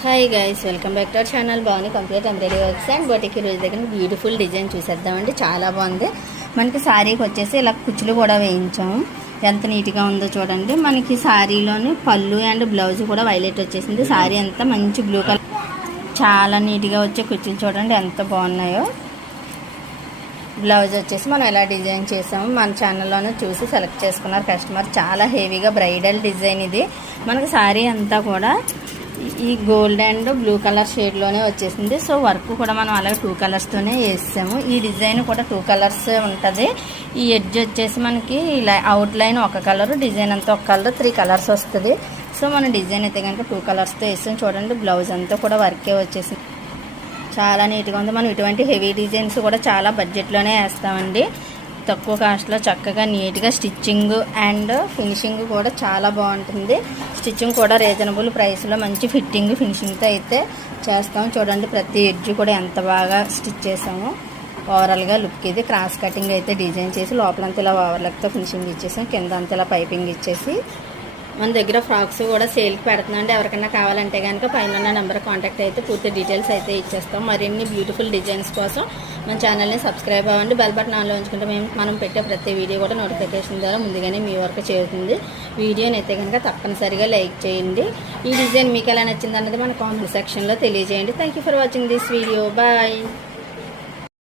Hi guys, welcome back to our channel. బాగుంది complete embroidery works and boutique రోజు దగ్గర beautiful design చూసేద్దామండి. చాలా బాగుంది. మనకి శారీకి వచ్చేసి ఇలా కుచ్చులు కూడా వేయించాము. ఎంత నీట్గా ఉందో చూడండి. మనకి శారీలోని పళ్ళు అండ్ బ్లౌజ్ కూడా వైలెట్ వచ్చేసింది. శారీ అంతా మంచి బ్లూ కలర్, చాలా నీట్గా వచ్చే కుచ్చులు చూడండి ఎంత బాగున్నాయో. బ్లౌజ్ వచ్చేసి మనం ఎలా డిజైన్ చేసాము మన ఛానల్లోనే చూసి సెలెక్ట్ చేసుకున్నారు కస్టమర్. చాలా హెవీగా బ్రైడల్ డిజైన్ ఇది. మనకి శారీ అంతా కూడా ఈ గోల్డ్ అండ్ బ్లూ కలర్ షేడ్లోనే వచ్చేసింది. సో వర్క్ కూడా మనం అలాగే 2 కలర్స్తోనే వేసాము. ఈ డిజైన్ కూడా 2 కలర్స్ ఉంటుంది. ఈ ఎడ్జ్ వచ్చేసి మనకి ఇలా అవుట్ లైన్ ఒక కలర్, డిజైన్ అంతా ఒక కలర్, 3 కలర్స్ వస్తుంది. సో మన డిజైన్ అయితే కనుక 2 కలర్స్తో వేసాం. చూడండి బ్లౌజ్ అంతా కూడా వర్కే వచ్చేసింది. చాలా నీట్గా ఉంది. మనం ఇటువంటి హెవీ డిజైన్స్ కూడా చాలా బడ్జెట్లోనే వేస్తామండి. తక్కువ కాస్ట్లో చక్కగా నీట్గా స్టిచ్చింగ్ అండ్ ఫినిషింగ్ కూడా చాలా బాగుంటుంది. స్టిచ్చింగ్ కూడా రీజనబుల్ ప్రైస్లో మంచి ఫినిషింగ్తో అయితే చేస్తాం. చూడండి ప్రతి ఎడ్జ్ కూడా ఎంత బాగా స్టిచ్ చేసామో. ఓవరాల్గా లుక్ ఇది. క్రాస్ కటింగ్ అయితే డిజైన్ చేసి లోపలంతా ఇలా ఓవర్లక్తో ఫినిషింగ్ ఇచ్చేసాం. కింద అంతా ఇలా పైపింగ్ ఇచ్చేసి మన దగ్గర ఫ్రాక్స్ కూడా సేల్కి పెడుతున్నాండి. ఎవరికైనా కావాలంటే కనుక పైన నెంబర్ కాంటాక్ట్ అయితే పూర్తి డీటెయిల్స్ అయితే ఇచ్చేస్తాం. మరిన్ని బ్యూటిఫుల్ డిజైన్స్ కోసం మన ఛానల్ని సబ్స్క్రైబ్ అవ్వండి. బెల్ బటన్ ఆన్లో ఉంచుకుంటే మనం పెట్టే ప్రతి వీడియో కూడా నోటిఫికేషన్ ద్వారా ముందుగానే మీ వరకు చేరుతుంది. వీడియోని అయితే కనుక తప్పనిసరిగా లైక్ చేయండి. ఈ డిజైన్ మీకు ఎలా నచ్చింది అన్నది మన కామెంట్ సెక్షన్లో తెలియజేయండి. Thank you for watching this video. Bye.